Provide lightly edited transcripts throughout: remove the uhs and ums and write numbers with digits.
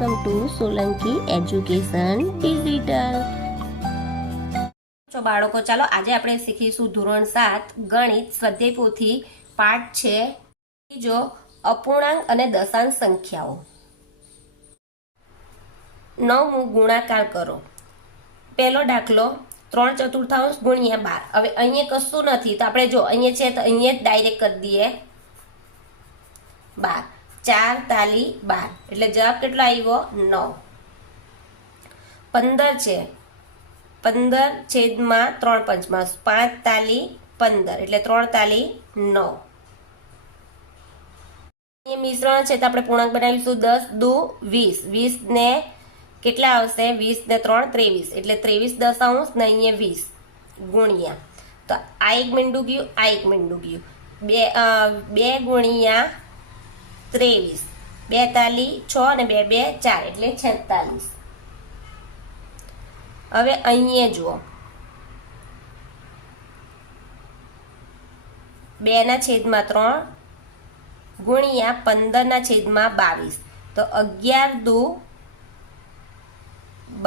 Welcome to Solanki education digital. તો બાળકો, ચાલો આજે આપણે શીખીશું ધોરણ 7 ગણિત સ્વાધ્યાય પોથી પાઠ છે બીજો, અપૂર્ણાંક અને દશાંશ સંખ્યાઓ. 9 ગુણાકાર કરો. પહેલો દાખલો 3/4 ગુણ્યા 12. હવે અહીંયા કશું નથી તો આપણે જો અહીંયા છે તો અહીંયા જ ડાયરેક્ટ કરી દઈએ 12. 4 તાલી 12 એટલે જવાબ કેટલો આવ્યો? 9. 15 છે, 15/3/5 5 તાલી 15 એટલે 3 તાલી 9. અહીંયા મિશ્રણ છે તો આપણે પૂર્ણાંક બનાવીશું 10 દુ 20. 20 ને કેટલા આવશે? 20 ને 3 23 એટલે 23 ને અહીંયા 20 ગુણ્યા, તો આ એક મીંડું ગયું, આ એક મીંડું ગયું, 2 ગુણ્યા 23, 2 તાલી 6 અને 2 2 4 એટલે 46. હવે અહીંયા જુઓ 2/3 ગુણ્યા 15/22 તો 11 દુ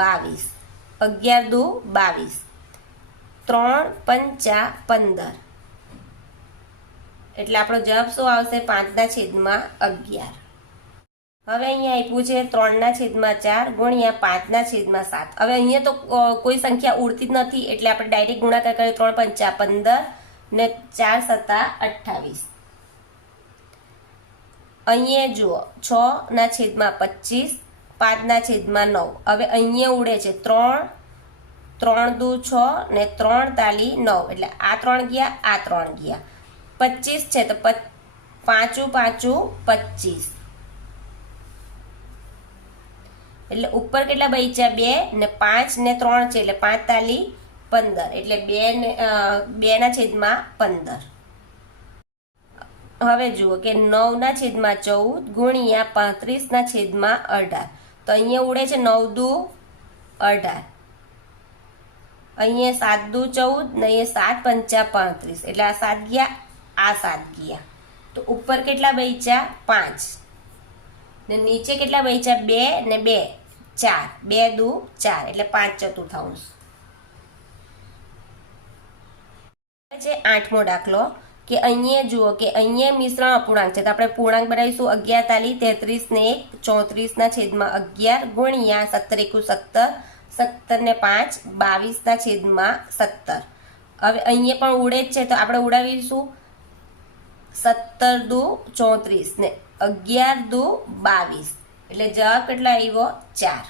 22, 11 દુ 22, 3 5 15 એટલે આપણો જવાબ શું આવશે? 5/11. હવે અહીંયા આપ્યું છે 3/4 ગુણ્યા 5/7. હવે અહીંયા તો કોઈ સંખ્યા ઉડતી જ નથી એટલે આપણે ડાયરેક્ટ ગુણાકાર કરીએ. 3 5 15 ને 4 7 28. અહીંયા જુઓ 6/25, 5/9. હવે અહીંયા ઉડે છે 3, 3 દુ 6 ને 3 તાલી 9 એટલે આ 3 ગયા, આ 3 ગયા. 25 છે તો 5 5 25 એટલે ઉપર કેટલા બચ્યા? 2 ને 5 ને 3 છે એટલે 5 તાલી 15 એટલે 2/15. હવે જુઓ કે 9/14 ગુણ્યા 35/18 તો અહીંયા ઉડે છે 9 દુ 18, અહીંયા 7 દુ 14 ને અહીંયા 7 5 35 એટલે આ 7 ગયા, આ 7 ગયા. તો ઉપર કેટલા બચ્યા? 5 ને નીચે કેટલા બચ્યા? 2 ને 2 4, 2 દુ 4 એટલે 5/4. છે 8મો દાખલો કે અહીંયા જુઓ કે અહીંયા મિશ્રણ અપૂર્ણાંક છે તો આપણે પૂર્ણાંક બનાવીશું 11 તાલી 33 ને 1 34/11 ગુણ્યા 17 × 17, 17 ને 5 22/17. હવે અહીંયા પણ ઉડે જ છે તો આપણે ઉડાવીશું 17 દુ 34 ને 11 દુ 22 એટલે જવાબ કેટલો આવ્યો? 4.